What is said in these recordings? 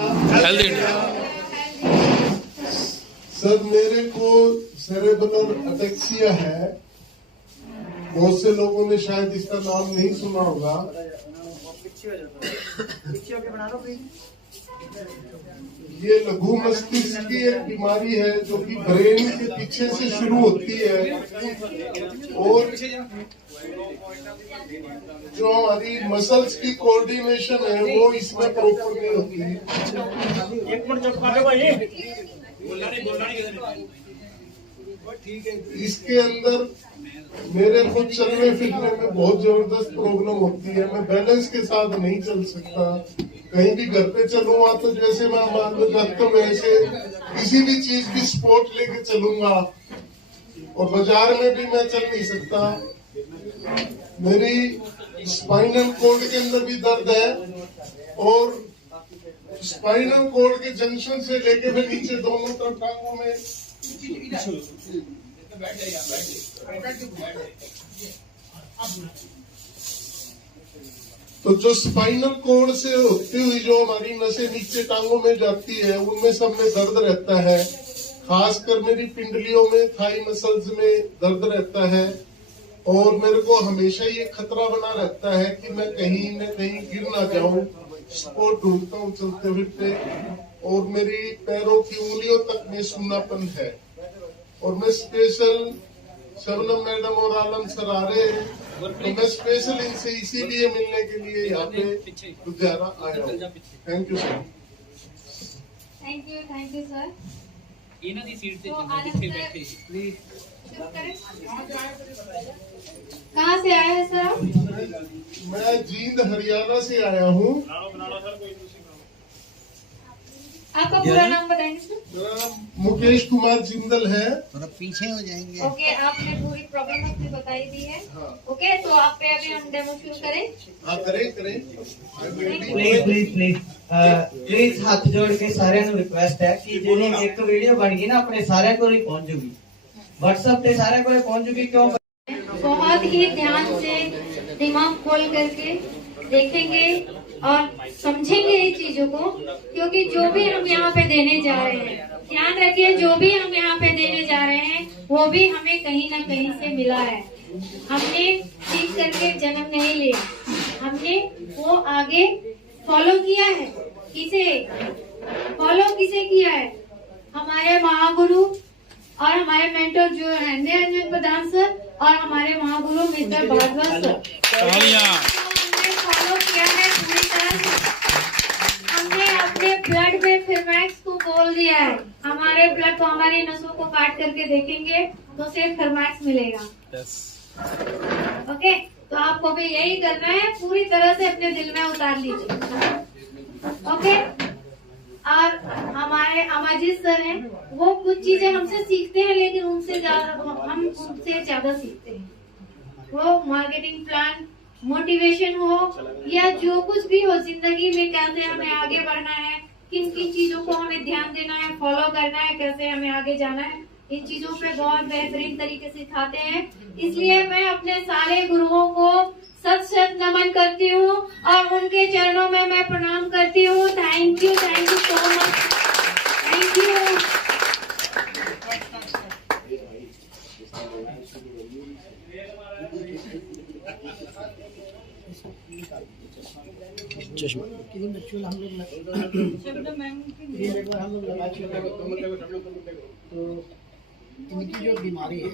Healthy India. Sir मेरे को cerebral ataxia है। बहुत से लोगों ने शायद इसका नाम नहीं सुना होगा। ये लघु मस्तिष्क की एक बीमारी है जो कि ब्रेन के पीछे से शुरू होती है और जो हमारी मसल्स की कोऑर्डिनेशन है वो इसमें प्रॉपर नहीं होती है। इसके अंदर मेरे को चलने फिरने में बहुत जबरदस्त प्रॉब्लम होती है। मैं बैलेंस के साथ नहीं चल सकता। कहीं भी घर पे चलूंगा तो जैसे मैं मान लो जाता हूँ ऐसे किसी भी चीज की स्पोर्ट लेके चलूंगा और बाजार में भी मैं चल नहीं सकता। मेरी स्पाइनल कॉर्ड के अंदर भी दर्द है और स्पाइनल कॉर्ड के जंक्शन से लेके मैं नीचे दोनों तरफ टांगों में तो जो स्पाइनल कॉर्ड से होती हुई जो हमारी नसें नीचे टांगों में जाती है उनमें सब में दर्द रहता है। खासकर मेरी पिंडलियों में थाई मसल्स में दर्द रहता है और मेरे को हमेशा ये खतरा बना रहता है कि मैं कहीं न कहीं गिर ना जाऊं। सपोर्ट ढूंढता हूँ चलते फिरते और मेरी पैरों की उंगलियों तक में सुन्नापन है और मैं स्पेशल शबनम मैडम और आलम सर आ रहे हैं तो मैं स्पेशल इनसे इसीलिए मिलने के लिए यहाँ पे लुधियाना आया हूँ। Thank you sir. Thank you sir. ਇਹਨਾਂ ਦੀ ਸੀਟ ਤੇ बैठे प्लीज। कहाँ से आए हैं सर आप? मैं जींद हरियाणा से आया हूँ। आपका पूरा नाम बताएंगे सर? मेरा नाम मुकेश कुमार जिंदल है। थोड़ा पीछे हो जाएंगे। ओके, आपने पूरी प्रॉब्लम अपनी बताई दी है। हाँ। ओके, तो आप पे अभी हम डेमो शुरू करें। हाँ करें। प्लीज हाथ जोड़ के सारे रिक्वेस्ट है कि जो एक वीडियो बन गई ना अपने सारे को पहुंच जूगी व्हाट्सएप पे सारे को पहुंच जूगी। क्यों बहुत ही ध्यान से दिमाग खोल करके देखेंगे और समझेंगे ये चीजों को, क्योंकि जो भी हम यहाँ पे देने जा रहे हैं, ध्यान रखिए, जो भी हम यहाँ पे देने जा रहे हैं वो भी हमें कहीं ना कहीं से मिला है। हमने सीख करके जन्म नहीं लिया, हमने वो आगे फॉलो किया है। किसे किया है? हमारे महागुरु और हमारे मेंटर जो है निरंजन प्रधान सर और हमारे महागुरु मिस्टर भारद्वाज सर। हमने फॉलो किया है पूरी तरह से। हमने अपने ब्लड में फिरमैक्स को बोल दिया है। हमारे ब्लड को, हमारी नसों को काट करके देखेंगे तो सिर्फ फिरमैक्स मिलेगा। ओके, तो आपको भी यही करना है, पूरी तरह से अपने दिल में उतार लीजिए। ओके, और हमारे अमरजीत सर हैं, वो कुछ चीजें हमसे सीखते हैं लेकिन हम उनसे ज्यादा सीखते हैं। वो मार्केटिंग प्लान, मोटिवेशन हो या जो कुछ भी हो जिंदगी में, कैसे हमें आगे बढ़ना है, किन किन चीजों को हमें ध्यान देना है, फॉलो करना है, कैसे हमें आगे जाना है, इन चीजों पे बहुत बेहतरीन तरीके से सिखाते हैं। इसलिए मैं अपने सारे गुरुओं को सत सत नमन करती हूँ और उनके चरणों में मैं प्रणाम करती हूँ। Thank you so much. Thank you. चश्मा हम लोग लगा चुके हैं। तो इनकी जो बीमारी है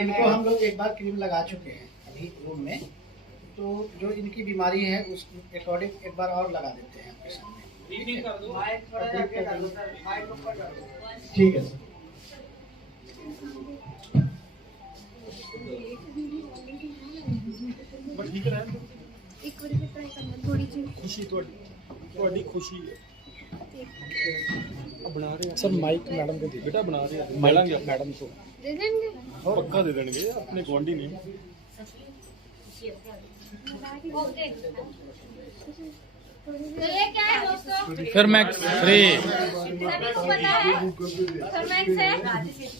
इनको हम लोग एक बार क्रीम लगा चुके हैं अभी रूम में। तो जो इनकी बीमारी है उस अकॉर्डिंग एक बार और लगा देते हैं आपके सामने। ठीक है सर। खुशी है बना रहे हैं सर। माइक मैडम को दे बेटा, बना रहे हैं मैडम को दे देंगे, पक्का दे देंगे, अपने गुआंढी नहीं। ओके। तो ये क्या है दोस्तों? फिरमैक्स फ्री। सभी को पता है फिरमैक्स है।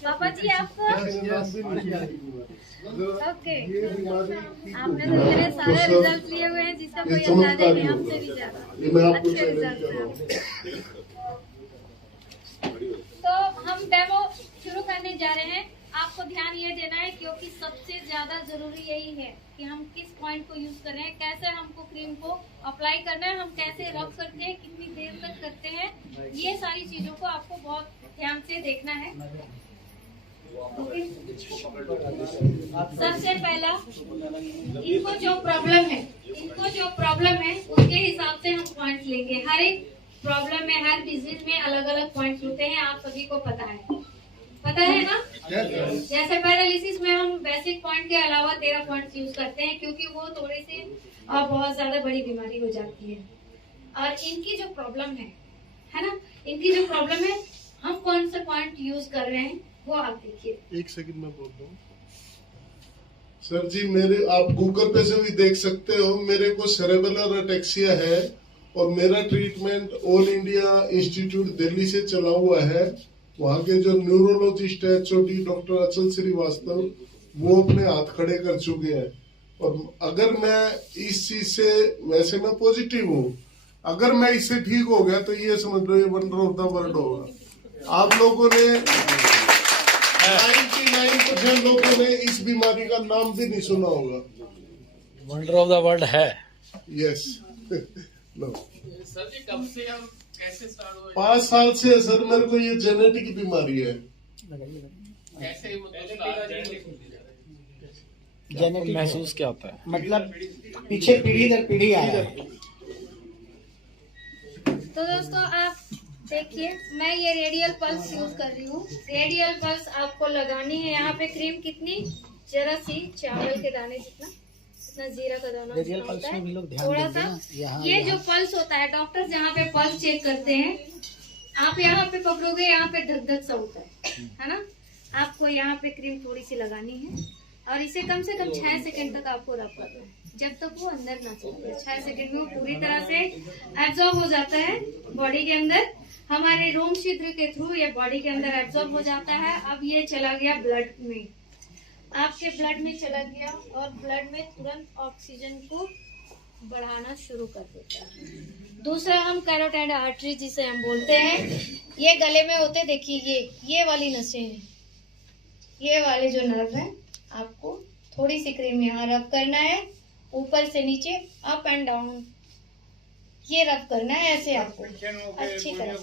पापा जी आपको ओके, आपने तो मेरे सारे रिजल्ट लिए हुए हैं जिसका कोई अंदाजा नहीं, हमसे भी ज्यादा अच्छे रिजल्ट हैं। तो हम डेमो शुरू करने जा रहे हैं। आपको ध्यान ये देना है क्योंकि सबसे ज्यादा जरूरी यही है कि हम किस पॉइंट को यूज कर रहे हैं, कैसे हमको क्रीम को अप्लाई करना है, हम कैसे रब करते हैं, कितनी देर तक करते हैं, ये सारी चीजों को आपको बहुत ध्यान से देखना है। ओके, सबसे पहला इनको जो प्रॉब्लम है उसके हिसाब से हम पॉइंट लेंगे। हर एक प्रॉब्लम में, हर डिजीज में अलग अलग पॉइंट होते हैं, आप सभी को पता है ना? जैसे पैरालिसिस में हम बेसिक पॉइंट के अलावा 13 पॉइंट यूज करते हैं क्योंकि वो थोड़ी सी और बहुत ज्यादा बड़ी बीमारी हो जाती है। और इनकी जो प्रॉब्लम है ना, इनकी जो प्रॉब्लम है, हम कौन सा पॉइंट यूज कर रहे हैं वो आप देखिए। एक सेकंड में बोल रहा हूँ सर जी। मेरे आप गूगल पे से भी देख सकते हो, मेरे को सेरेब्रल अटैक्सिया है और मेरा treatment all India institute Delhi से चला हुआ है। वहाँ के जो न्यूरोलॉजिस्ट है छोटी डॉक्टर अचल श्रीवास्तव, वो अपने हाथ खड़े कर चुके हैं। और अगर मैं इस चीज से, वैसे मैं पॉजिटिव हूँ, अगर मैं इससे ठीक हो गया तो ये समझ लो ये वंडर ऑफ द वर्ल्ड होगा। आप लोगों ने 99% लोगों ने इस बीमारी का नाम भी नहीं सुना होगा। वंडर ऑफ द वर्ल्ड है। यस नो सर जी, कब से हम कैसे स्टार्ट हुए? 5 साल से सर मेरे को ये जेनेटिक बीमारी है। कैसे जेनेटिक महसूस क्या होता है? मतलब पीछे पीढ़ी दर पीढ़ी आया है। तो दोस्तों आप देखिए, मैं ये रेडियल पल्स यूज कर रही हूँ। रेडियल पल्स आपको लगानी है। यहाँ पे क्रीम कितनी, जरा सी चावल के दाने जितना, इतना जीरा का दाना रेडियल पल्स में भी लोग ध्यान थोड़ा देंगे ना। सा। ये जो पल्स होता है, डॉक्टर जहाँ पे पल्स चेक करते हैं, आप यहाँ पे पकड़ोगे, यहाँ पे धक धक सा होता है ना? आपको यहाँ पे क्रीम थोड़ी सी लगानी है और इसे कम से कम 6 सेकंड तक आपको रब करना है, जब तक वो अंदर ना चले जाए। 6 सेकंड में वो पूरी तरह से एब्जॉर्ब हो जाता है बॉडी के अंदर। हमारे रोम छिद्र के थ्रू ये बॉडी के अंदर एब्जॉर्ब हो जाता है। अब ये चला गया ब्लड में, आपके ब्लड में चला गया और ब्लड में तुरंत ऑक्सीजन को बढ़ाना शुरू कर देता है। दूसरा, हम कैरोटिड आर्टरी जिसे हम बोलते हैं, ये गले में होते, देखिए ये वाली नसें हैं, ये वाले जो नर्व है, आपको थोड़ी सी क्रीम यहाँ रब करना है, ऊपर से नीचे, अप एंड डाउन, ये रब करना है ऐसे आपको अच्छी तरह।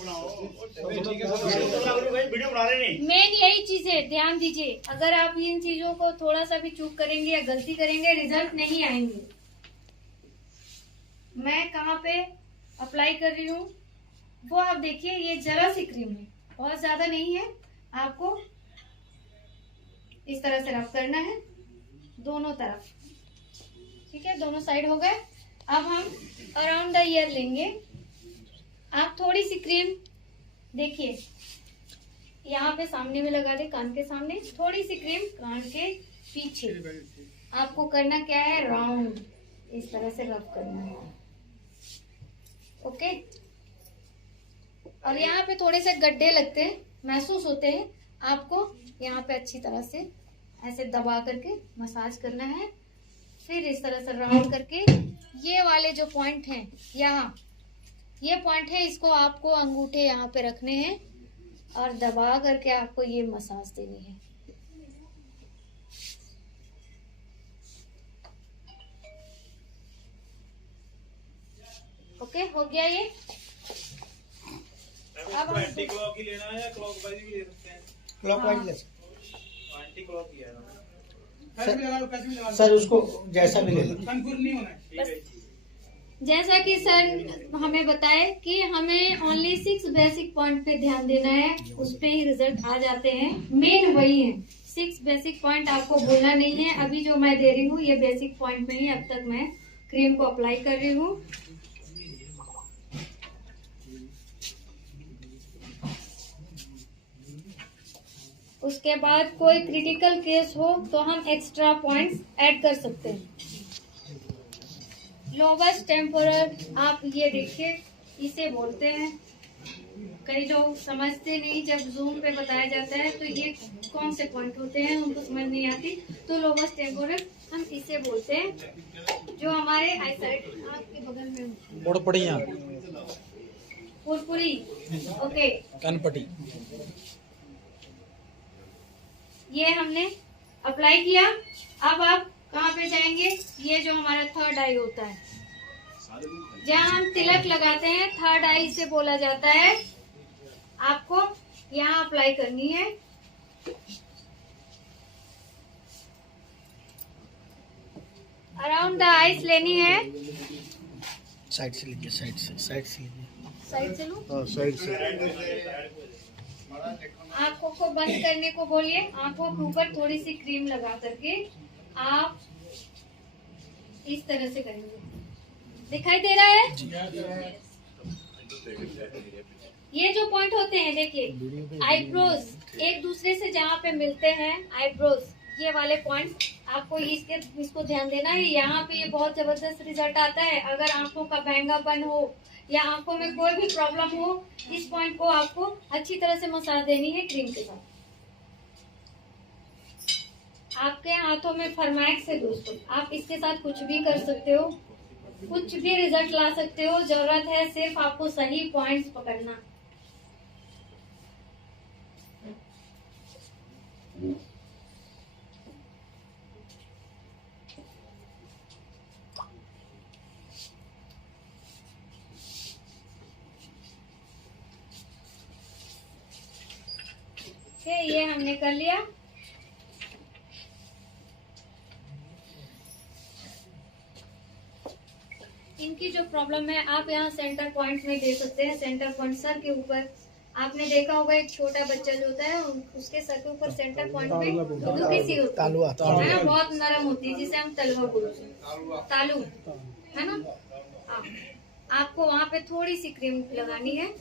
मेन यही चीज है, ध्यान दीजिए। अगर आप इन चीजों को थोड़ा सा भी चूक करेंगे या गलती करेंगे, रिजल्ट नहीं आएंगे। मैं कहाँ पे अप्लाई कर रही हूँ वो आप देखिए। ये जरा सी क्रीम है, बहुत ज्यादा नहीं है। आपको इस तरह से रब करना है दोनों तरफ, ठीक है? दोनों साइड हो गए। अब हम अराउंड द ईयर लेंगे। आप थोड़ी सी क्रीम देखिए, यहाँ पे सामने में लगा दे, कान के सामने, थोड़ी सी क्रीम कान के पीछे। आपको करना क्या है, राउंड इस तरह से रब करना है, ओके? और यहाँ पे थोड़े से गड्ढे लगते हैं, महसूस होते हैं, आपको यहाँ पे अच्छी तरह से ऐसे दबा करके मसाज करना है। फिर इस तरह से राउंड करके ये वाले जो पॉइंट हैं, यहाँ ये पॉइंट है, इसको आपको अंगूठे यहाँ पे रखने हैं और दबा करके आपको ये मसाज देनी है। ओके, हो गया ये। अब एंटी क्लॉक ही लेना है या क्लॉक वाइज भी ले सकते हैं? क्लॉकवाइज ले सकते एंटी क्लॉक ही है ना? हैं। सर उसको जैसा भी ले लो। कंफ्यूज नहीं होना है। ठीक है। जैसा कि सर हमें बताए कि हमें ओनली 6 बेसिक पॉइंट पे ध्यान देना है, उस पे ही रिजल्ट आ जाते हैं। मेन वही है, 6 बेसिक पॉइंट आपको भूलना नहीं है। अभी जो मैं दे रही हूँ ये बेसिक पॉइंट में ही अब तक मैं क्रीम को अप्लाई कर रही हूँ। उसके बाद कोई क्रिटिकल केस हो तो हम एक्स्ट्रा पॉइंट्स ऐड कर सकते हैं। लोबस टेम्पोरल, आप ये देखिए, इसे बोलते हैं। कई लोग समझते नहीं, जब जूम पे बताया जाता है तो ये कौन से पॉइंट होते हैं उनको समझ नहीं आती। तो लोबस टेम्पोरल हम इसे बोलते हैं, जो हमारे आई साइड आपके बगल में मुड़पड़ियाँ, पुरपुरी, ओके, कनपटी। ये हमने अप्लाई किया। अब आप कहाँ पे जाएंगे? ये जो हमारा थर्ड आई होता है, जहाँ हम तिलक लगाते हैं, थर्ड आई से बोला जाता है। आपको यहाँ अप्लाई करनी है। अराउंड द आइस लेनी है। साइड से लीजिए, साइड से लीजिए। साइड से लूं? हाँ साइड से। आंखों को बंद करने को बोलिए। आंखों के ऊपर थोड़ी सी क्रीम लगा करके आप इस तरह से करेंगे। दिखाई दे रहा है? ये जो पॉइंट होते हैं, देखिए, आईब्रोज एक दूसरे से जहाँ पे मिलते हैं, आईब्रोज, ये वाले पॉइंट आपको इसको ध्यान देना है। यहाँ पे ये बहुत जबरदस्त रिजल्ट आता है। अगर आंखों का बैंगापन हो या आंखों में कोई भी प्रॉब्लम हो, इस पॉइंट को आपको अच्छी तरह से मसाज देनी है क्रीम के साथ। आपके हाथों में फरमैक्स है दोस्तों, आप इसके साथ कुछ भी कर सकते हो, कुछ भी रिजल्ट ला सकते हो। जरूरत है सिर्फ आपको सही पॉइंट्स पकड़ना। ये हमने कर लिया। इनकी जो प्रॉब्लम है, आप यहाँ सेंटर पॉइंट में दे सकते हैं। सेंटर पॉइंट सर के ऊपर, आपने देखा होगा एक छोटा बच्चा जो होता है, उसके सर के ऊपर सेंटर पॉइंट में दुखी सी होती है ना, बहुत नरम होती है, जिसे हम तलवा बोलते हैं, तालू, है ना। आपको वहाँ पे थोड़ी सी क्रीम लगानी है।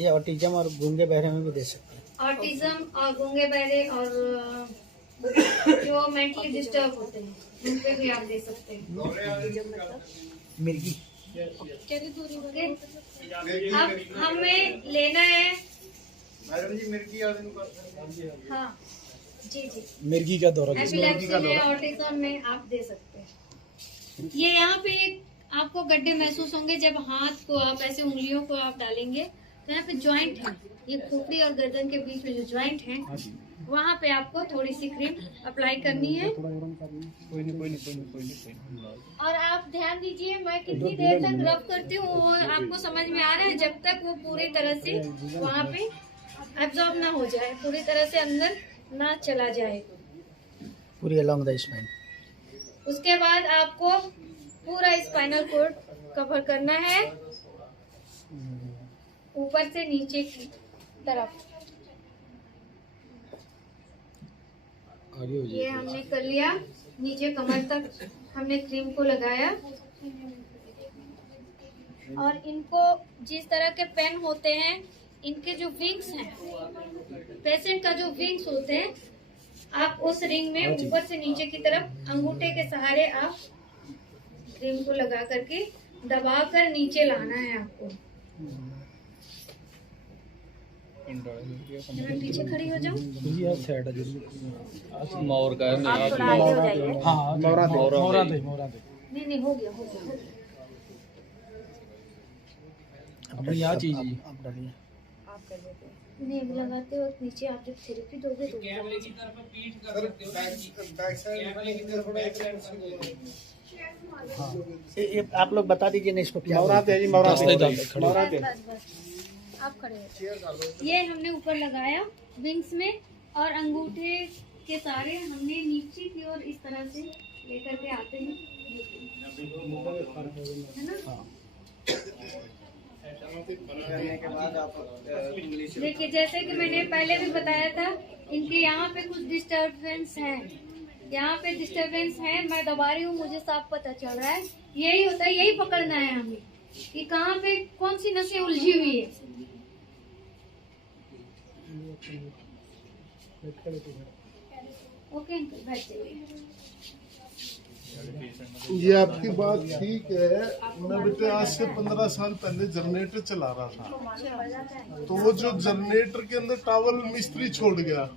ये ऑटिज्म और गूंगे बहरे में भी दे सकते हैं। ऑटिज्म और गूंगे बहरे और जो मेंटली डिस्टर्ब होते हैं, उन पे भी आप दे सकते हैं। मिर्गी ओके, अब हमें लेना है। मैडम जी मिर्गी हाँ जी, मिर्गी का दौरा। एपिलेप्सी में, ऑटिज्म में आप दे सकते हैं। ये यहाँ पे आपको गड्ढे महसूस होंगे जब हाथ को आप ऐसे उंगलियों को आप डालेंगे, तो यहाँ पे जॉइंट है, ये खोपड़ी और गर्दन के बीच में जो जॉइंट है, वहाँ पे आपको थोड़ी सी क्रीम अप्लाई करनी है। कोई नहीं। और आप ध्यान दीजिए, मैं कितनी देर तक रब करती हूँ वो आपको समझ में आ रहा है, जब तक वो पूरी तरह से वहाँ पे एब्जॉर्ब ना हो जाए, पूरी तरह से अंदर ना चला जाए। पूरी अलोंग द स्पाइन। उसके बाद आपको पूरा स्पाइनल कॉर्ड कवर करना है, ऊपर से नीचे की तरफ। ये हमने कर लिया। नीचे कमर तक हमने क्रीम को लगाया। और इनको जिस तरह के पेन होते हैं, इनके जो विंग्स हैं, पेशेंट का जो विंग्स होते हैं, आप उस रिंग में ऊपर से नीचे की तरफ अंगूठे के सहारे आप क्रीम को लगा करके दबा कर नीचे लाना है आपको। मैं पीछे खड़ी हो जाऊं? मोर का आप थोड़ा आगे हो जाइए। हाँ, मोरा दे। नहीं, हो गया। अपनी यहाँ चीज आप डालिए। आप कर देते हैं। नहीं, लगाते वक्त नीचे आप जब थेरेपी दोगे तो कैमरे की तरफ पीठ कर सकते हो। कैमरे की तरफ बैक साइड से ये आप लोग बता दीजिए ना इसको क्या मौराते हैं जी, मौराते। बस आप खड़े हो। ये हमने ऊपर लगाया विंग्स में, और अंगूठे के सारे हमने नीचे की ओर इस तरह से लेकर के आते हैं, है ना। देखिए, जैसे कि मैंने पहले भी बताया था, इनके यहाँ पे कुछ डिस्टरबेंस है, यहाँ पे डिस्टरबेंस है। मैं दबा रही हूँ, मुझे साफ पता चल रहा है। यही होता है, यही पकड़ना है हमें कि कहाँ पे कौन सी नसें उलझी हुई है। ओके, बैठ जाइए। ये आपकी बात ठीक है। मैं बेटे आज से 15 साल पहले जनरेटर चला रहा था, तो वो जो जनरेटर के अंदर टॉवल मिस्त्री छोड़ गया,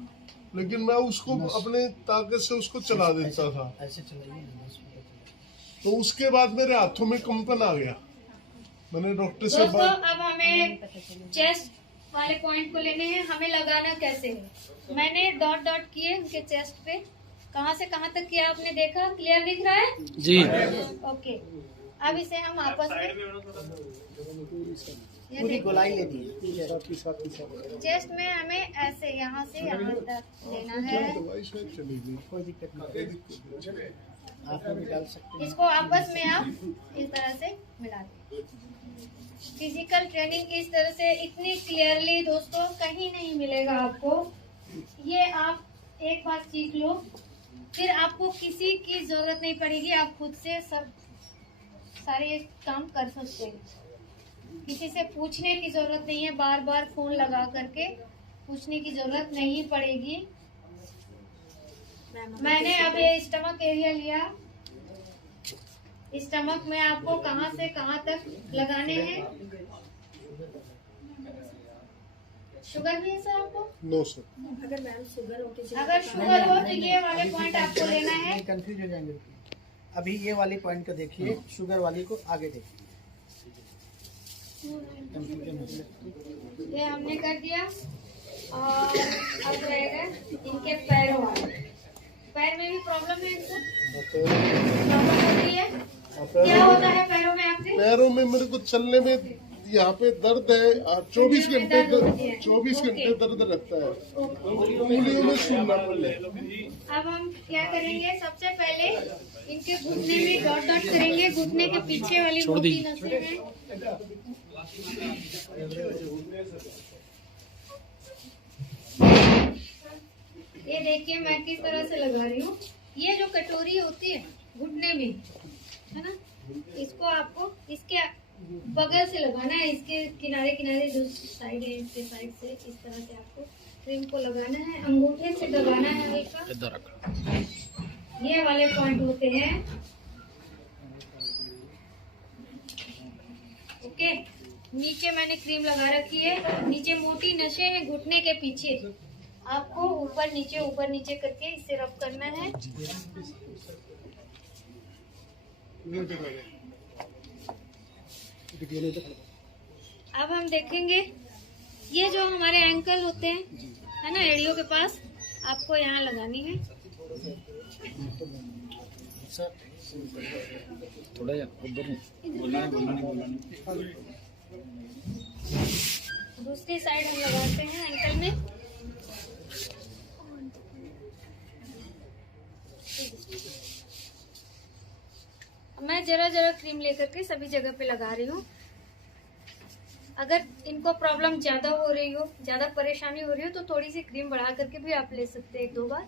लेकिन मैं उसको अपने ताकत से उसको चला देता था। ऐसे चलाइए, तो उसके बाद मेरे हाथों में कंपन आ गया। मैंने डॉक्टर से दोस्तों अब हमें चेस्ट वाले पॉइंट को लेने हैं। हमें लगाना कैसे है, मैंने डॉट डॉट किए उनके चेस्ट पे। कहाँ से कहाँ तक किया आपने देखा? क्लियर दिख रहा है जी। ओके। अब इसे हम आपस में पूरी गोलाई लेनी है। चेस्ट में हमें ऐसे यहाँ से यहाँ तक लेना है। कोई दिक्कत नहीं, आप भी डाल सकते हैं। इसको आपस में आप इस तरह से मिला दें। फिजिकल ट्रेनिंग इस तरह से इतनी क्लियरली दोस्तों कहीं नहीं मिलेगा आपको। ये आप एक बार सीख लो, फिर आपको किसी की जरूरत नहीं पड़ेगी। आप खुद से सब सारे काम कर सकते हैं। किसी से पूछने की जरूरत नहीं है, बार बार फोन लगा करके पूछने की जरूरत नहीं पड़ेगी। मैंने अब ये स्टमक एरिया लिया। स्टमक में आपको कहाँ से कहाँ तक लगाने हैं। शुगर भी है सर आपको? No sir. अगर शुगर हो तो ये वाले पॉइंट आपको लेना है। कंफ्यूज हो जाएंगे। अभी ये वाली पॉइंट को देखिए, शुगर वाली को आगे देखिए। ये हमने कर दिया और अब रहेगा इनके पैरों वाले। पैर में भी प्रॉब्लम है इनको? प्रॉब्लम होती है? क्या होता है पैरों में आपके? पैरों में मेरे को चलने में यहाँ पे दर्द है। 24 घंटे दर्द रहता है। उंगलियों में सुनना पड़े। अब हम क्या करेंगे, सबसे पहले इनके घुटने में डॉट डॉट करेंगे। घुटने के पीछे वाली मोटी नसें हैं। ये देखिए मैं किस तरह से लगा रही हूँ। ये जो कटोरी होती है घुटने में, है ना, इसको आपको इसके बगल से लगाना है। इसके किनारे किनारे जो साइड है, इसके साइड से इस तरह से आपको क्रीम को लगाना है। अंगूठे से दबाना है हल्का। ये वाले पॉइंट होते हैं। ओके, नीचे मैंने क्रीम लगा रखी है। नीचे मोटी नसें हैं घुटने के पीछे। आपको ऊपर नीचे करके इसे रब करना है। अब हम देखेंगे ये जो हमारे एंकल होते हैं, है ना, एड़ियों के पास, आपको यहाँ लगानी है। थोड़ा उधर दूसरी साइड हम लगाते हैं एंकल में। मैं जरा जरा क्रीम लेकर के सभी जगह पे लगा रही हूँ। अगर इनको प्रॉब्लम ज्यादा हो रही हो, ज्यादा परेशानी हो रही हो, तो थोड़ी सी क्रीम बढ़ा करके भी आप ले सकते हैं 1-2 बार।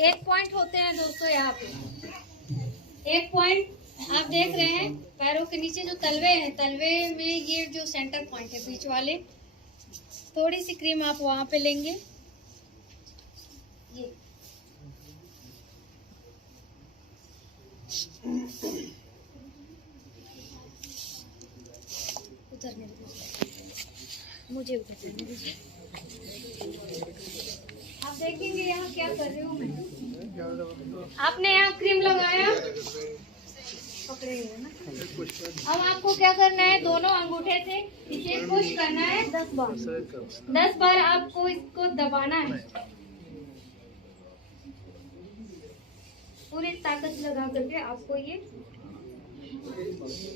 एक पॉइंट होते हैं दोस्तों यहाँ पे। एक पॉइंट आप देख रहे हैं पैरों के नीचे जो तलवे हैं, तलवे में ये जो सेंटर पॉइंट है बीच वाले, थोड़ी सी क्रीम आप वहां पे लेंगे। ये उतरने दीजिए, मुझे उतरने दीजिए। आप देखेंगे यहाँ क्या कर रही हूँ मैं। आपने यहाँ क्रीम लगाया, पकड़ेंगे ना। अब आपको क्या करना है, दोनों अंगूठे से इसे पुश करना है 10 बार। 10 बार आपको इसको दबाना है, पूरी ताकत लगा करके आपको ये।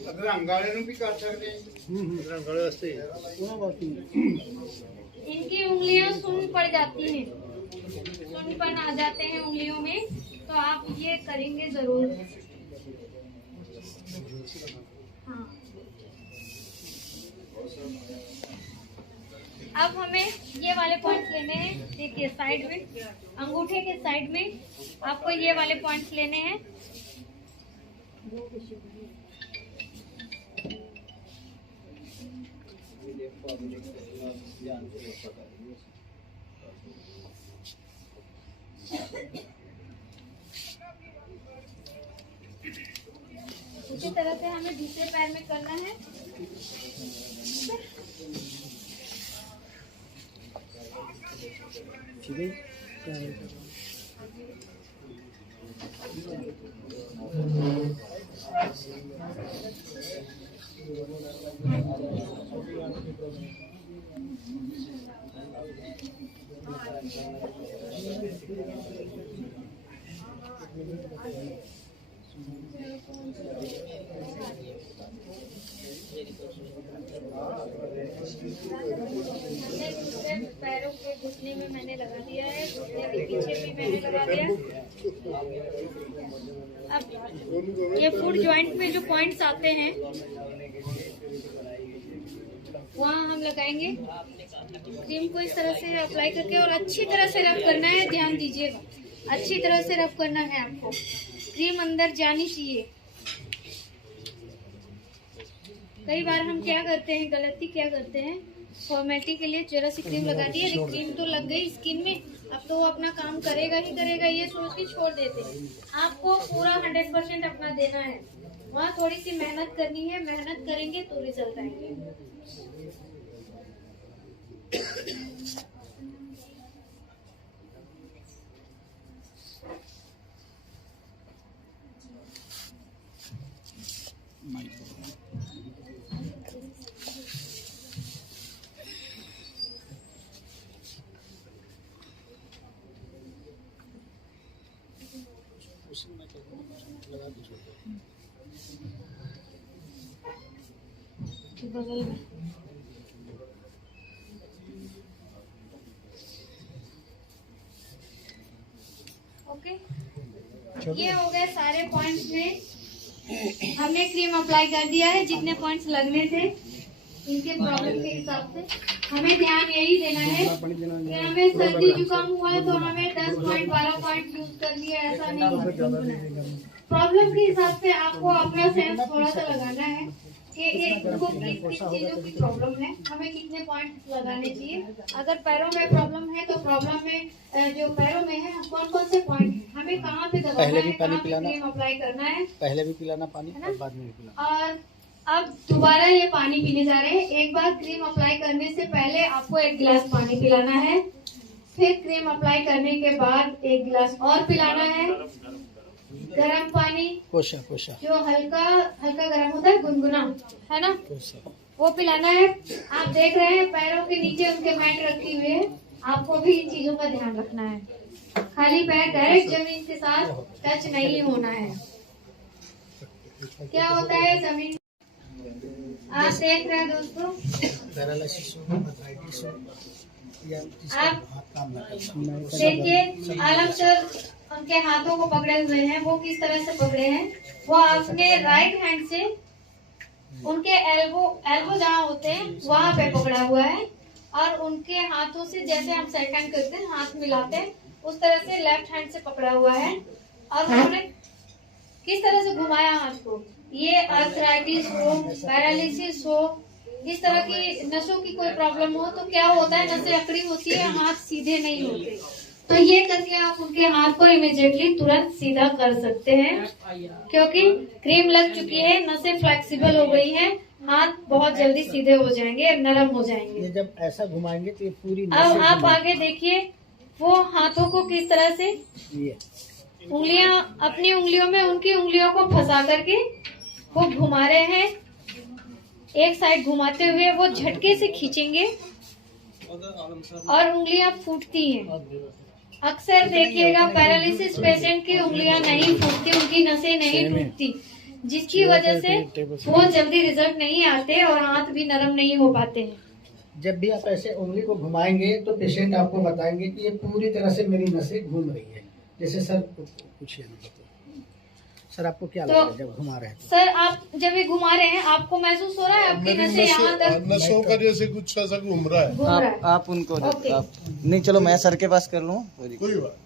अगर अंगाड़े भी कर सकते हैं। इनकी उंगलियां सुन्न पड़ जाती हैं, सुन्नपन आ जाते हैं उंगलियों में, तो आप ये करेंगे जरूर। हाँ, अब हमें ये वाले पॉइंट्स लेने हैं। देखिए साइड में, अंगूठे के साइड में आपको ये वाले पॉइंट्स लेने हैं। इसी तरह से हमें दूसरे पैर में करना है। पैरों के घुटने में मैंने लगा दिया है, घुटने के पीछे भी मैंने लगा दिया। अब ये फुट जॉइंट में जो पॉइंट्स आते हैं वहाँ हम लगाएंगे क्रीम को इस तरह से अप्लाई करके, और अच्छी तरह से रब करना है। ध्यान दीजिएगा, अच्छी तरह से रब करना है आपको, क्रीम अंदर जानी चाहिए। कई बार हम क्या करते हैं, गलती क्या करते हैं, फॉर्मेलिटी के लिए जरा सी क्रीम लगा दी है, लेकिन क्रीम तो लग गई स्किन में, अब तो वो अपना काम करेगा ही करेगा, ये सोच के छोड़ देते हैं। आपको पूरा 100% अपना देना है, वहाँ थोड़ी सी मेहनत करनी है, मेहनत करेंगे तो रिजल्ट आएंगे। बगल में ओके, ये हो गए सारे पॉइंट्स में हमने क्रीम अप्लाई कर दिया है। जितने पॉइंट्स लगने थे इनके प्रॉब्लम के हिसाब से हमें ध्यान यही देना है कि हमें सर्दी जुकाम हुआ है तो हमें 10 पॉइंट 12 पॉइंट यूज कर लिया, ऐसा नहीं। प्रॉब्लम के हिसाब से आपको अपना सेंस थोड़ा सा लगाना है कि इनको किस चीजों की प्रॉब्लम है, हमें कितने पॉइंट लगाने चाहिए। अगर पैरों में प्रॉब्लम है तो प्रॉब्लम में जो पैरों में है कौन कौन से पॉइंट, हमें कहाँ पे दबाना है, कहाँ पे क्रीम अप्लाई करना है, पहले भी पिलाना पानी और बाद में भी पिलाना। और अब दोबारा ये पानी पीने जा रहे हैं। एक बार क्रीम अप्लाई करने से पहले आपको 1 गिलास पानी पिलाना है, फिर क्रीम अप्लाई करने के बाद 1 गिलास और पिलाना है। गरम पानी कोशा कोशा जो हल्का हल्का गरम होता है, गुनगुना है ना, वो पिलाना है। आप देख रहे हैं पैरों के नीचे उनके मैट रखी हुई है, आपको भी इन चीजों का ध्यान रखना है। खाली पैर डायरेक्ट जमीन के साथ टच नहीं होना है। क्या होता है जमीन, आप देख रहे हैं दोस्तों, पैरालिसिस हो, आर्थराइटिस हो या आप हाथ काम ना करना। देखिए आलम सर उनके हाथों को पकड़े हुए हैं, वो किस तरह से पकड़े हैं, वो अपने राइट हैंड से उनके एल्बो जहाँ होते हैं वहाँ पे पकड़ा हुआ है, और उनके हाथों से जैसे हम सेट हैंड करते हैं हाथ मिलाते हैं उस तरह से लेफ्ट हैंड से पकड़ा हुआ है, और उन्होंने किस तरह से घुमाया हाथ को। ये आर्थराइटिस हो, पैरालिसिस हो, इस तरह की नसों की कोई प्रॉब्लम हो तो क्या होता है, नसें अकड़ी होती है, हाथ सीधे नहीं होते। तो ये करके आप उनके हाथ को इमीडिएटली तुरंत सीधा कर सकते हैं, क्योंकि क्रीम लग चुकी है, नसें फ्लेक्सिबल हो गई हैं, हाथ बहुत जल्दी सीधे हो जाएंगे, नरम हो जाएंगे। ये जब ऐसा घुमाएंगे तो ये पूरी अब आप आगे देखिए वो हाथों को किस तरह से ये उंगलियां अपनी उंगलियों में उनकी उंगलियों को फंसा करके वो घुमा रहे हैं। एक साइड घुमाते हुए वो झटके से खींचेंगे और उंगलियां फूटती हैं। अक्सर देखिएगा पैरालिसिस पेशेंट की उंगलियां नहीं फूटती, उनकी नसें नहीं टूटती, जिसकी वजह से वो जल्दी रिजल्ट नहीं आते और हाथ भी नरम नहीं हो पाते हैं। जब भी आप ऐसे उंगली को घुमाएंगे तो पेशेंट आपको बताएंगे कि ये पूरी तरह से मेरी नसें घूम रही है। जैसे सर पूछिए सर आपको क्या लग रहा है जब घुमा रहे हैं? सर आप जब ये घुमा रहे हैं आपको महसूस हो रहा है आपकी नसें यहाँ तक नसों का जैसे कुछ ऐसा घूम रहा है। घूम रहा है? आप उनको ओके। आप नहीं, चलो मैं सर के पास कर लूँ। कोई बात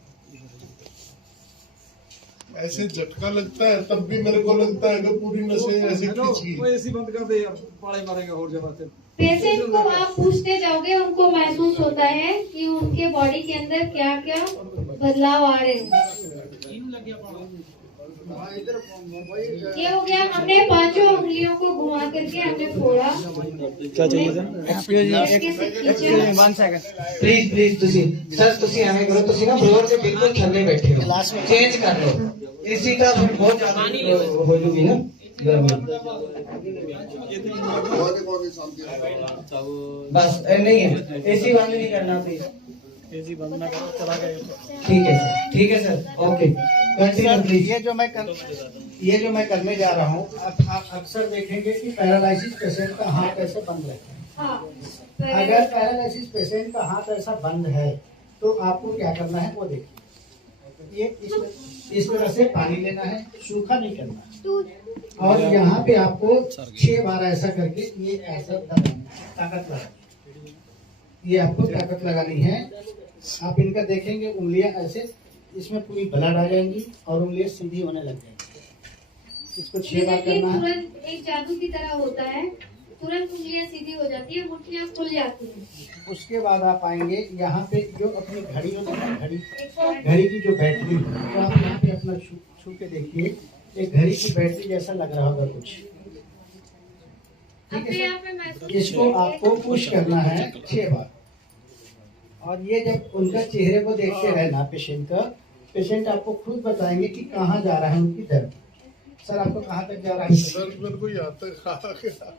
ऐसे झटका लगता है तब भी मेरे को लगता है कि पूरी नसें ऐसे खींच गई। एसी बंद कर दे यार, पाले मारेंगे और जगह से। पेशेंट को आप पूछते जाओगे, उनको महसूस होता है कि उनके बॉडी के अंदर क्या क्या बदलाव आ रहे हैं। ये हो गया, हमने पांचों उंगलियों को घुमा करके हमने फोड़ा। क्या चाहिए था? प्लीज प्लीज ਤੁਸੀਂ ਸਰ ਤੁਸੀਂ ਐਵੇਂ ਕਰੋ, ਤੁਸੀਂ ਨਾ ਫਲੋਰ ਦੇ ਬਿਲਕੁਲ ਥੱਲੇ ਬੈਠੇ ਹੋ, ਚੇਂਜ ਕਰ ਲਓ, ਇਸੀ ਦਾ ਫਿਰ ਬਹੁਤ ਜ਼ਿਆਦਾ ਹੋ ਜੂਗੀ ਨਾ बस नहीं है, एसी बंद नहीं करना प्लीज, एसी बंद ना करो, चला गया। ठीक है सर, ओके कंटिन्यू प्लीज। ये जो मैं करने जा रहा हूँ, आप अक्सर देखेंगे कि पैरालिसिस पेशेंट का हाथ ऐसे बंद रहता है। हाँ, अगर पैरालिसिस पेशेंट का हाथ ऐसा बंद है तो आपको क्या करना है वो देखिए। ये इस तरह से पानी लेना है, सूखा नहीं करना है। और यहाँ पे आपको 6 बार ऐसा करके ये ऐसा ताकत लगानी, ये आपको ताकत लगानी है। आप इनका देखेंगे उंगलियां ऐसे इसमें पूरी ब्लड आ जाएंगी और उंगलियां सीधी होने लग जाएंगी। इसको 6 बार करना है। तुरंत एक जादू की तरह होता है, तुरंत उंगलियां सीधी हो जाती है, मुट्ठियां खुल जाती हैं। उसके बाद आप आएंगे यहाँ पे जो अपनी घड़ी होती है, घड़ी की जो बैटरी, तो आप यहाँ पे अपना छू के देखिए, एक घड़ी की बैटरी जैसा लग रहा होगा कुछ। ठीक है सर, इसको आपको पुश करना है 6 बार। और ये जब उनका चेहरे को देखते रहना पेशेंट का, पेशेंट आपको खुद बताएंगे कि कहाँ जा रहा है उनकी दर्द। सर आपको कहाँ तक जा रहा है? दर्द मेरे को यहाँ तक आ गया,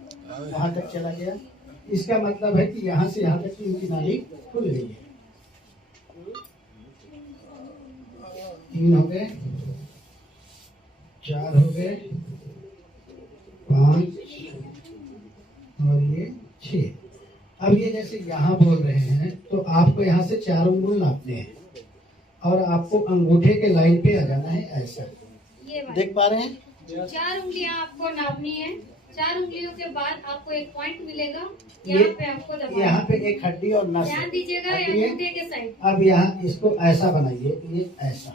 वहाँ तक चला गया। इसका मतलब है कि यहाँ से यहाँ तक की उनकी नाली खुल गई है। 3 हो गए, 4 हो गए, 5 और ये 6। अब ये जैसे यहाँ बोल रहे हैं तो आपको यहाँ से 4 उंगली नापने हैं और आपको अंगूठे के लाइन पे आ जाना है ऐसा। ये देख पा रहे हैं? 4 उंगलियां आपको नापनी है। 4 उंगलियों के बाद आपको एक पॉइंट मिलेगा, ये यहाँ पे आपको दबाना यहाँ है। पे एक हड्डी और नस है। ध्यान दीजिएगा, हड्डी है। अंगूठे के साइड। अब यहाँ इसको ऐसा बनाइए, ये ऐसा,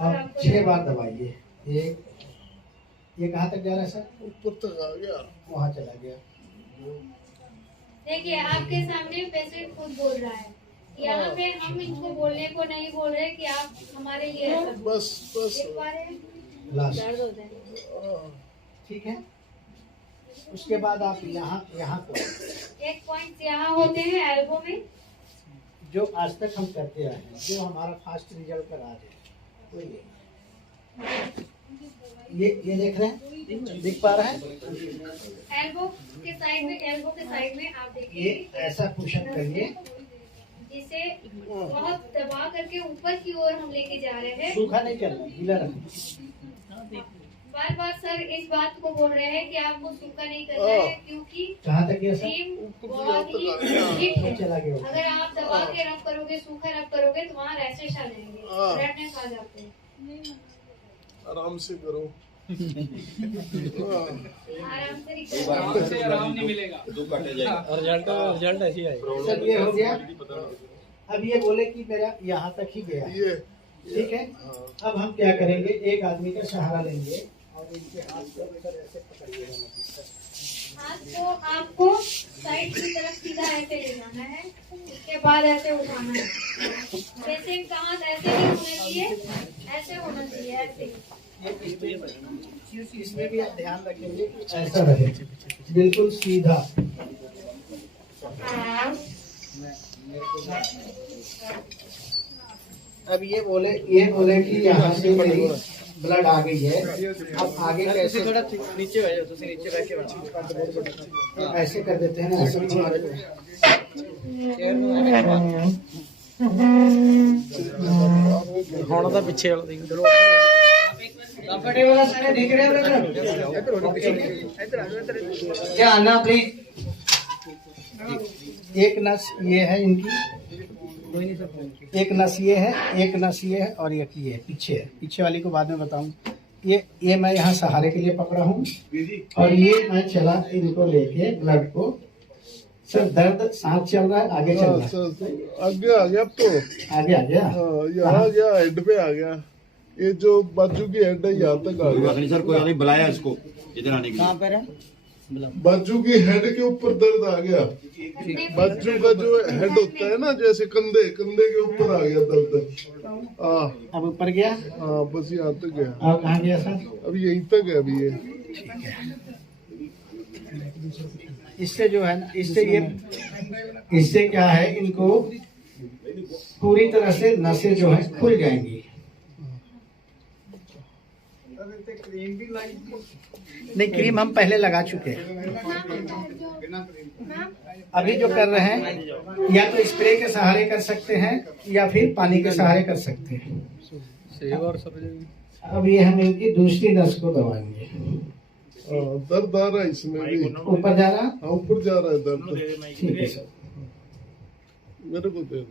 अब 6 बार दबाइए। ये कहाँ तक जा रहा है सर? ऊपर तक आ गया, वहाँ चला गया। देखिए आपके सामने पेशेंट खुद बोल रहा है, यहाँ पे हम इनको बोलने को नहीं बोल रहे कि आप हमारे लिए ऐसा बोलो। बस बस देख पा रहे हैं? लास्ट, दर्द होता है। ठीक है। उसके बाद आप यहाँ को एक पॉइंट यहाँ होते हैं एल्बो में। जो आज तक हम करते आए हैं, जो हमारा फास्ट रिजल्ट का राज है वो ये देख रहे हैं, दिख पा रहा है? एल्बो के साइड में आप ये देखिए, ऐसा पुशअप करिए, जिसे बहुत दबा करके ऊपर की ओर हम लेके जा रहे हैं। सूखा नहीं करना, गीला रखना। बार बार सर इस बात को बोल रहे हैं कि आपको सूखा नहीं करना है, क्योंकि कहाँ तक गया सर? क्रीम बहुत ही हीट है। चला गया। अगर आप दबा के रब करोगे, सूखा रब करोगे तो वहाँ रैशेस आ जाएंगे, रेडनेस आ जाते हैं। आराम से करो। आराम से आराम नहीं मिलेगा। रिजल्ट ऐसी आएगा। सर ये हो गया। अब ये बोले कि मेरा यहाँ तक ही गया, ये ठीक है। अब हम क्या करेंगे, एक आदमी का सहारा लेंगे और इनके हाथ को ऐसे पकड़िएगा। हाथ को आपको साइड की तरफ सीधा ऐसे ले जाना है, उसके बाद ऐसे उठाना है। पेशेंट का हाथ ऐसे नहीं होना चाहिए, ऐसे होना चाहिए, ऐसे। इसमें भी आप ध्यान रखेंगे कि ऐसा रहे, बिल्कुल सीधा। अब ये बोले कि यहाँ से मेरी ब्लड आ गई है, अब आगे कैसे? थोड़ा नीचे बैठ जाओ, नीचे बैठ के ऐसे कर देते हैं ना, ऐसे ਹੁਣ ਤਾਂ ਪਿੱਛੇ ਵਾਲਾ ਦੇਖ ਚਲੋ कंफर्टेबल सारे दिख रहे हैं? ध्यान ना प्लीज। एक नस ये है इनकी, एक नस ये है, एक नस ये है और एक ये पीछे है। पीछे वाली को बाद में बताऊं। ये मैं यहाँ सहारे के लिए पकड़ा हूँ और ये मैं चला इनको लेके ब्लड को। सर दर्द सांस चल रहा है, आगे चल रहा है, आगे आ गया, अब तो आगे आ गया, यहाँ गया, हेड पे आ गया। ये जो बाजू की हेड है यहाँ तक आ गया। सर कोई बुलाया इसको इधर आने के लिए। कहाँ पर है? बाजू की हेड के ऊपर दर्द आ गया। बाजू का जो हेड होता है ना, जैसे कंधे के ऊपर आ गया दर्द। अब ऊपर गया। हाँ बस यहाँ तक गया। और कहाँ गया सर? अभी यहीं तक है अभी ये। इससे जो है ना, इससे क्या है, इनको पूरी तरह से नसें जो है खुल जाएंगी। नहीं, क्रीम हम पहले लगा चुके हैं। अभी जो कर रहे हैं, या तो स्प्रे के सहारे कर सकते हैं या फिर पानी के सहारे कर सकते हैं। अब ये हम इनकी दूसरी नस को दबाएंगे। दर्द आ रहा है इसमें भी। ऊपर जा रहा? हाँ ऊपर जा रहा है दर्द। ठीक है सर, मेरे को दे दो।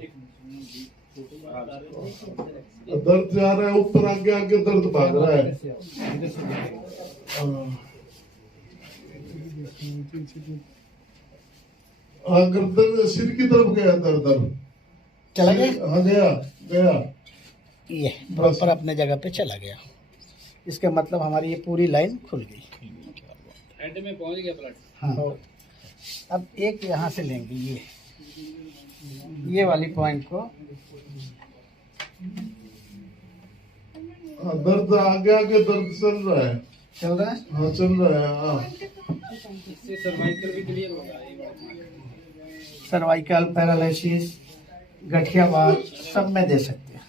दर्द जा रहा है ऊपर, आगे आगे दर्द भाग रहा है। गर्दन सिर की तरफ गया दर्द। चला गया? हाँ गया। ये प्रॉपर अपने जगह पे चला गया। इसका मतलब हमारी ये पूरी लाइन खुल गई। हेड में पहुंच गया ब्लड। हाँ, अब एक यहाँ से लेंगे ये वाली पॉइंट को। दर्द आगे आगे दर्द चल रहा है। चल रहा है? हाँ चल रहा है। हाँ इससे सर्वाइकल भी क्लियर होगा। सर्वाइकल, पैरालिसिस, गठियावात सब में दे सकते हैं।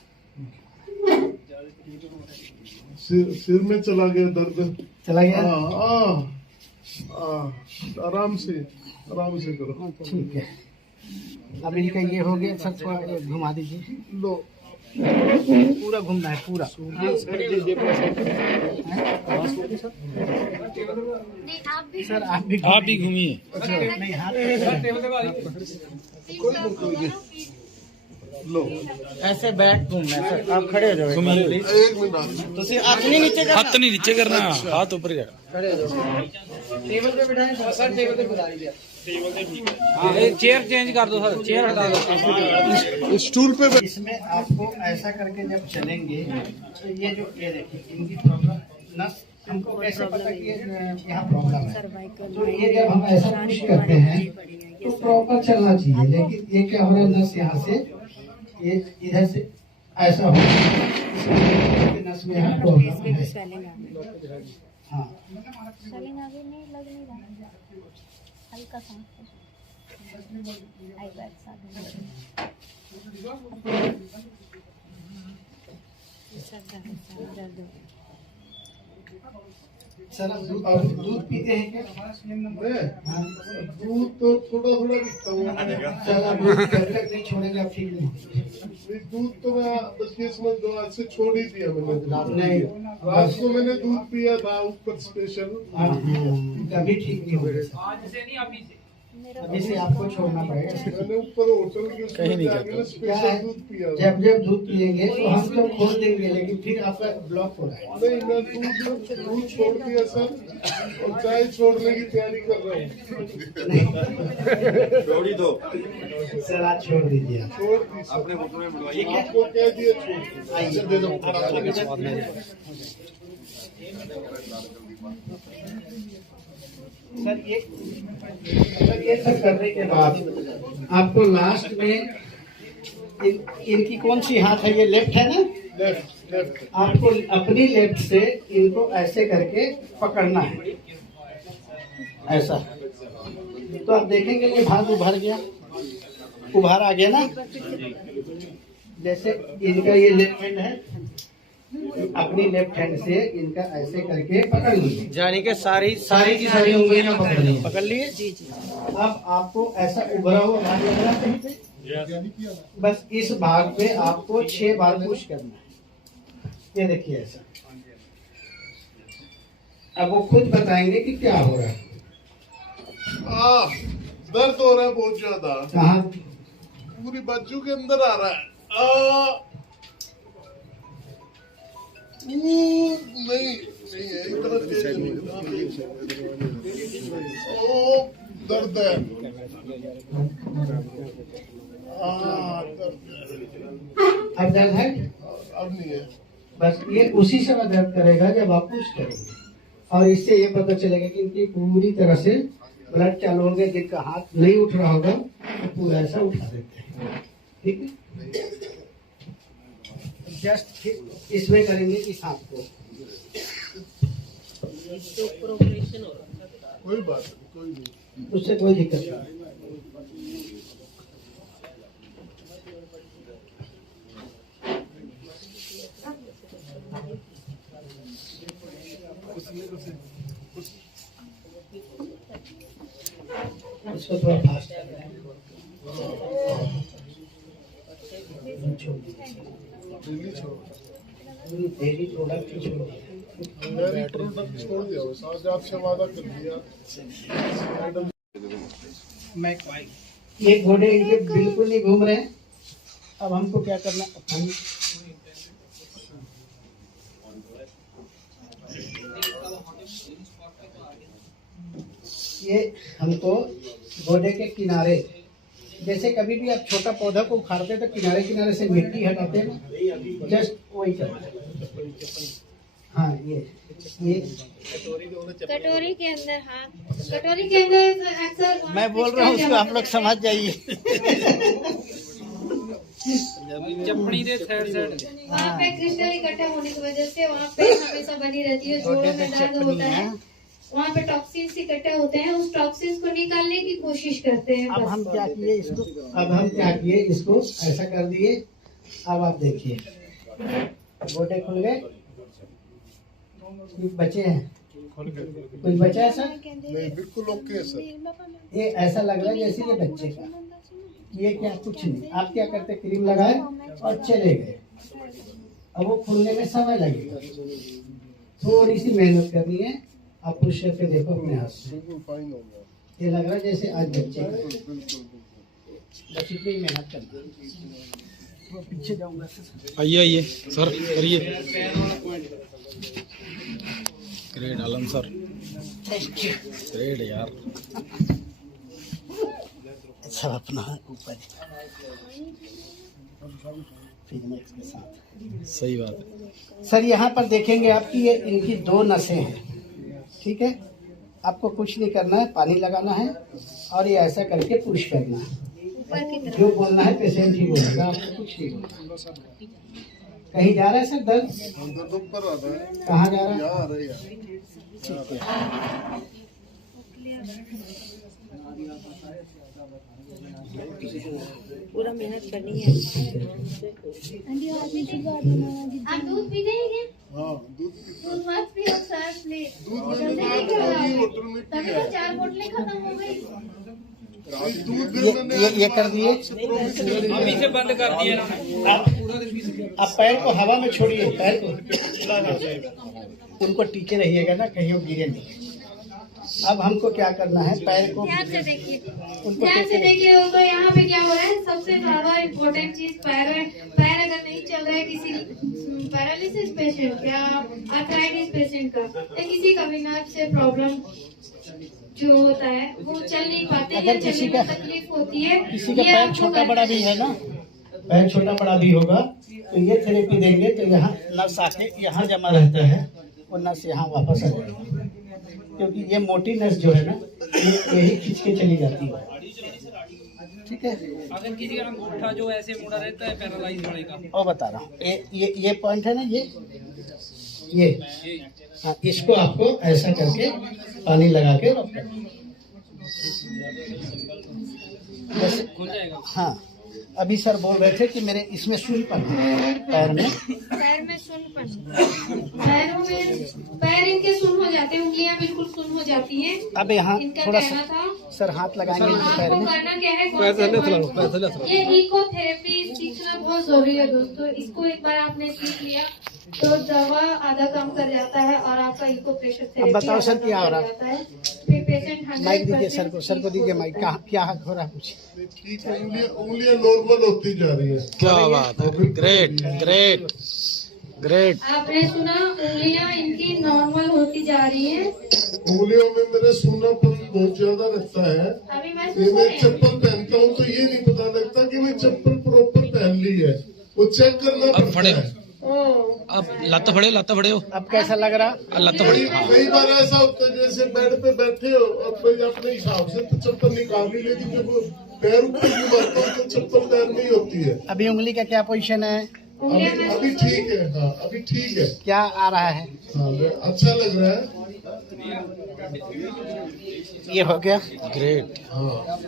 सिर में चला गया दर्द। चला गया? आराम से करो। ठीक है, अब इनका ये हो गया। सर थोड़ा घुमा दीजिए। लो पूरा घूमना है, पूरा। सर आप भी घूमिए। नहीं, हाथ लो ऐसे बैठ घूमना है। सर आप खड़े हो जाओ। एक मिनट। हाथ नहीं नीचे करना। हाथ नहीं नीचे करना, हाथ ऊपर जाएगा। खड़े हो जाओ। टेबल पे बैठाएं सर, टेबल पे बुला लीजिए। चेयर चेंज कर दो सर, चेयर हटा दो। स्टूल पे इसमें आपको ऐसा करके जब चलेंगे तो ये देखिए इनकी प्रॉब्लम नस, हमको कैसे पता कि यहाँ प्रॉब्लम है। तो ये जब हम ऐसा पुश करते हैं तो प्रॉपर चलना चाहिए। लेकिन ये क्या हो रहा है, नस यहाँ से ये इधर से ऐसा हो रहा है, नस में यहाँ प्रॉब्लम है। हाँ, हल्का सा सर आप दूध पीते हैं क्या? दूध तो थोड़ा पीता हूँ। सर आप दूध जब तक नहीं छोड़ेंगे आप ठीक नहीं। दूध तो मैं बस इसमें 2 आज से छोड़ ही दिया मैंने। नहीं, रात को मैंने दूध पिया था ऊपर स्पेशल। कभी ठीक नहीं होगा। अभी से आपको छोड़ना पड़ेगा। मैंने ऊपर होटल के कहीं नहीं आगे ना क्या है, स्पेशल दूध पिया था। जब दूध पिएंगे तो हम तो खोल देंगे, लेकिन फिर आपका ब्लॉक हो रहा है। नहीं, मैं दूध छोड़ दिया सर, और चाय छोड़ने की तैयारी कर रहा हूँ। छोड़ी दो। सर आज छोड़ दीजिए। छोड़ दी सर। आपको कह दिया छोड़। आइए दे दो। सर ये सब करने के बाद आपको लास्ट में इनकी कौन सी हाथ है? ये लेफ्ट है ना? लेफ्ट। आपको अपनी लेफ्ट से इनको ऐसे करके पकड़ना है, ऐसा। तो आप देखेंगे ये भाग उभर गया, उभार आ गया ना। जैसे इनका ये लेफ्ट हैंड है, अपनी लेफ्ट हैंड से इनका ऐसे करके पकड़ लीजिए। जानी के सारी की सारी उंगलियां पकड़ लिए। अब आपको ऐसा उभरा हुआ भाग लग रहा है कहीं पे? बस इस भाग पे आपको 6 बार पुश करना है। ये देखिए ऐसा। अब वो खुद बताएंगे कि क्या हो रहा है। दर्द हो रहा है बहुत ज्यादा। कहाँ? पूरी बाजू के अंदर आ रहा है। नहीं है, इतना तेज नहीं। ओ दर्द है। अब दर्द है? अब नहीं है। बस ये उसी समय दर्द करेगा जब आप पुश करेंगे। और इससे ये पता चलेगा कि इनकी पूरी तरह से ब्लड चालू हो गया। जिनका हाथ नहीं उठ रहा होगा तो पूरा ऐसा उठा देते हैं। ठीक है, जस्ट इसमें करेंगे इस हाथ को। कोई बात नहीं, कोई नहीं। उससे कोई दिक्कत नहीं। इसको थोड़ा फास्ट डेली प्रोडक्ट मेरी प्रोडक्ट छोड़ दिया, आज आपसे वादा कर दिया। मैं ये घोड़े इनके बिल्कुल नहीं घूम रहे हैं। अब हमको क्या करना, हम ये हमको घोड़े के किनारे, जैसे कभी भी आप छोटा पौधा को उखाड़ते हैं तो किनारे किनारे से मिट्टी हटाते हैं, जस्ट वही करना है। हाँ, ये कटोरी के अंदर, हाँ कटोरी के अंदर अक्सर मैं बोल रहा हूँ उसको आप लोग समझ जाइए। चपड़ी दे साइड वहाँ पे क्रिस्टल इकट्ठा होने की वजह से वहाँ पे हमेशा बनी रहती है, जोड़ों में दर्द होता है, वहाँ पे टॉक्सिन्स इकट्ठे होते हैं, उस टॉक्सिन्स को निकालने की कोशिश करते हैं। अब हम क्या किए इसको, इसको ऐसा कर दिए। अब आप देखिए गोटे खुल गए, कुछ बचे हैं, कुछ बचा है सर? नहीं, बिल्कुल ओके है सर। ये ऐसा लग रहा है जैसे ये बच्चे का, ये क्या कुछ नहीं। आप क्या करते, क्रीम लगाए और चले गए। अब वो खुलने में समय लगेगा, थोड़ी सी मेहनत करनी है। आप पुश करके देखो अपने हाथ से, बिल्कुल फाइन हो गया। ये लग रहा है जैसे आज बच्चे का। बिल्कुल बिल्कुल। बस इतनी मेहनत करना। मैं पीछे जाऊंगा सर। आइए सर, करिए। ग्रेट आलम सर, ग्रेट यार। सब अपना ऊपर फिटनेस के साथ। सही बात है सर यहाँ पर देखेंगे आपकी ये इनकी 2 नसें हैं। ठीक है, आपको कुछ नहीं करना है, पानी लगाना है और ये ऐसा करके पुश करना है। जो बोलना है पेशेंट ही बोलेगा, आपको कुछ नहीं बोलना। कहीं जा रहा है सर दर्द? दर्द ऊपर आ रहा है। कहाँ जा रहा है? यहाँ आ रहा है यार। ठीक है, पूरा मेहनत करनी है। आप दूध पीते हैं क्या? हाँ, दूध दूध मत पियो सर प्लीज। दूध मैंने 4 बोतल में तभी पिया। तो 4 बोतलें खत्म हो गई। दूध भी मैंने ये कर दिए। अभी से बंद कर दिए ना। आप पैर को हवा में छोड़िए, पैर को उनको टीके रहिएगा ना, कहीं वो गिरे नहीं। अब हमको क्या करना है, पैर को ध्यान से देखिए, उनको ध्यान से देखिए। तो यहाँ पे क्या हो रहा है, सबसे ज्यादा इम्पोर्टेंट चीज पैर है। पैर अगर नहीं चल रहा है किसी पैरालिसिस पेशेंट या आर्थराइटिस पेशेंट का या किसी का भी नर्व से प्रॉब्लम जो होता है, वो चल नहीं पाते हैं, अगर किसी चलने का में तकलीफ होती है। किसी का ये पैर आपको छोटा बड़ा भी है ना, पैर छोटा बड़ा भी होगा तो ये थेरेपी देंगे तो यहाँ नस आके यहाँ जमा रहता है, वो नस यहाँ वापस आ जाएगा। क्योंकि ये मोटी नस जो है ना, यही खींच के चली जाती है। ठीक है, अगर किसी का अंगूठा जो ऐसे मुड़ा रहता है पैरालाइज पड़ेगा। और बता रहा हूँ, ये पॉइंट है ना, ये हाँ, इसको आपको ऐसा करके पानी लगा के रख देना। जैसे खुल जाएगा। हाँ, अभी सर बोल रहे थे कि मेरे इसमें सुनपन है पैर में सुनपन, पैरों में पैर इनके सुन हो जाते हैं, उंगलियां बिल्कुल सुन हो जाती हैं। अब यहाँ इनका थोड़ा कहना सा था सर हाथ लगाएंगे इनके पैर आपको में। करना क्या है, कौन से point? ये इकोथेरेपी सीखना बहुत जरूरी है दोस्तों। इसको एक बार आपने सीख लिया तो दवा आधा कम कर जाता है और आपका इको प्रेशर थेरेपी बताओ सर क्या हो रहा है। फिर पेशेंट माइक दीजिए सर को दीजिए माइक। क्या हो रहा है कुछ? ठीक है, उंगलियां नॉर्मल होती जा रही है। क्या बात है, ग्रेट ग्रेट ग्रेट। आपने सुना, उंगलियां इनकी नॉर्मल होती जा रही है। उंगलियों में मेरे सूनापन बहुत ज्यादा रहता है। अभी ये मैं चप्पल पहनता हूँ तो ये नहीं पता लगता कि मैं चप्पल प्रॉपर पहन ली है, वो चेक करना पड़ता है। अब लत फड़े हो अब कैसा लग रहा? लत फड़ी। कई बार ऐसा होता है जैसे बेड पे बैठे हो और कोई अपने हिसाब से तो चप्पल निकाली, लेकिन जब पैर ऊपर घुमाते हो तो चप्पल पैर नहीं होती है। अभी उंगली का क्या पोजीशन है? अभी ठीक है। हाँ अभी ठीक है। क्या आ रहा है? हाँ अच्छा लग रहा है। ये हो गया। ग्रेट। हाँ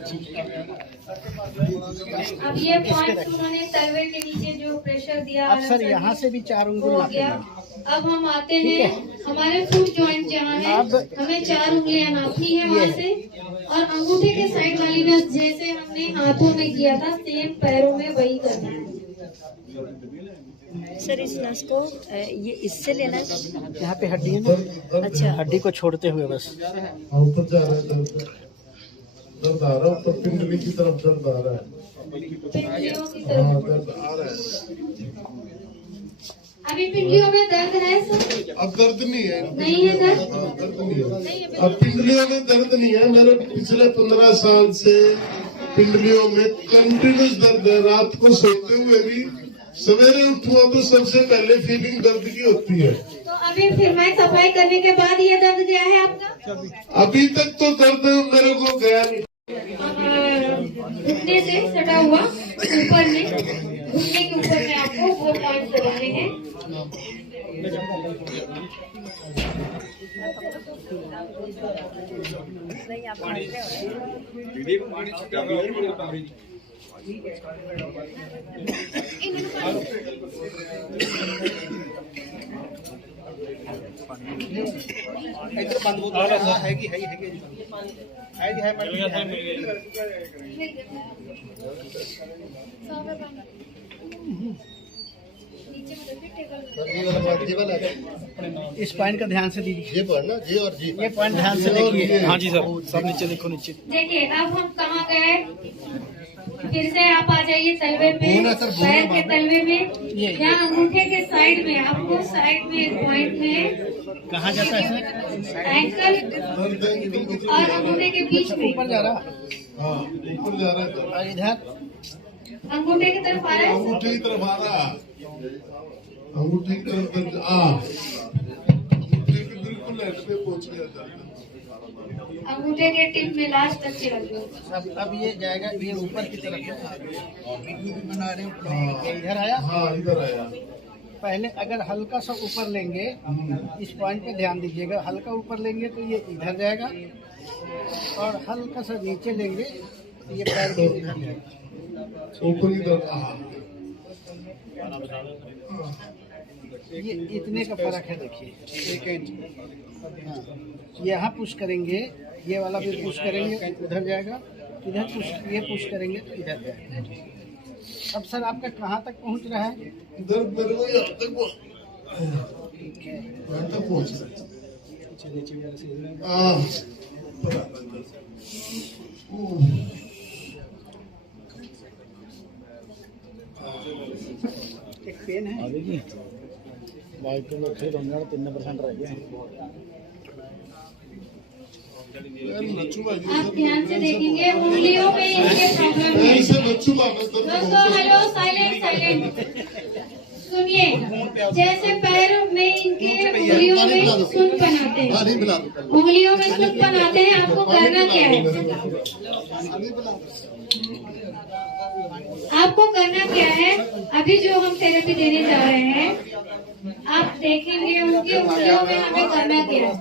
अब ये पॉइंट उन्होंने तलवे के नीचे जो प्रेशर दिया अब सर यहाँ से भी 4 उंगली हो नापते गया। हैं। अब हम आते हैं हमारे फुट जॉइंट जहाँ है, हमें 4 उंगलियां नापनी है वहाँ से, और अंगूठे के साइड वाली नस जैसे हमने हाथों में किया था सेम पैरों में वही करना है। सर इस नस को ये इससे लेना है। यहाँ पे हड्डी है ना, अच्छा हड्डी को छोड़ते हुए बस। ऊपर जा रहा है, दर्द आ रहा है, ऊपर पिंडली की तरफ दर्द आ रहा है। पिंडलियों की हाँ तरफ दर्द आ रहा है। अभी पिंडलियों में दर्द है सर? अब दर्द नहीं है। नहीं है दर्द? हाँ दर्द नहीं है। अब पिंडलियों में दर्द नहीं है। मेरे पिछले 15 साल से पिंडलियों में कंटिन्यूस दर्द है। रात को सोते हुए भी सवेरे उठो तो सबसे पहले फीलिंग दर्द की होती है। तो अभी फिर मैं सफाई करने के बाद ये दर्द गया है आपका? अभी तक तो दर्द मेरे को गया नहीं। घुटने से सटा हुआ ऊपर में, घुटने के ऊपर में आपको वो पॉइंट लगाने हैं। नहीं आप समझ रहे हो। इस पॉइंट का ध्यान से दीजिए। ये पढ़ना जी और जी। ये पॉइंट ध्यान से देखिए। हाँ जी सर, सब नीचे देखो नीचे। देखिए अब हम कहाँ गए, फिर से आप आ जाइए तलवे पे, पैर के तलवे में, या अंगूठे के साइड में, आपको साइड में पॉइंट में कहाँ जाता है सर? एंकल और अंगूठे के बीच में। ऊपर जा रहा। हाँ ऊपर जा रहा है। और इधर अंगूठे की तरफ आ रहा है। अंगूठे की तरफ आ रहा। अंगूठे की तरफ अंगूठे के बिल्कुल एंड पे पहुंच गया था। अंगूठे के टिप में लास्ट तक चिपक गया। अब ये जाएगा, ये ऊपर की तरफ बना रहे हो। हाँ। ये इधर आया। हाँ इधर आया। पहले अगर हल्का सा ऊपर लेंगे, इस पॉइंट पे ध्यान दीजिएगा, हल्का ऊपर लेंगे तो ये इधर जाएगा, और हल्का सा नीचे लेंगे तो ये पैर भी इधर जाएगा। ऊपर की तरफ। ये इतने का फर्क है, देखिए 1 इंच। हाँ यहाँ पुश करेंगे, ये वाला भी पुश करेंगे उधर जाएगा, इधर पुश, ये पुश करेंगे तो इधर जाएगा। अब सर आपका कहाँ तक पहुँच रहा है? इधर मेरे को यहाँ तक पहुँच एक पेन है। बाइक के लोग 3% रह गए। आप ध्यान से देखेंगे उंगलियों में इनके प्रॉब्लम है। दोस्तों हेलो, साइलेंट साइलेंट, सुनिए। जैसे पैर में इनके उंगलियों में सुन बनाते हैं, उंगलियों में सुन बनाते हैं, आपको करना क्या है? आपको करना क्या है? अभी जो हम थेरेपी देने जा रहे हैं, आप देखेंगे उनकी उंगलियों में हमें करना क्या है।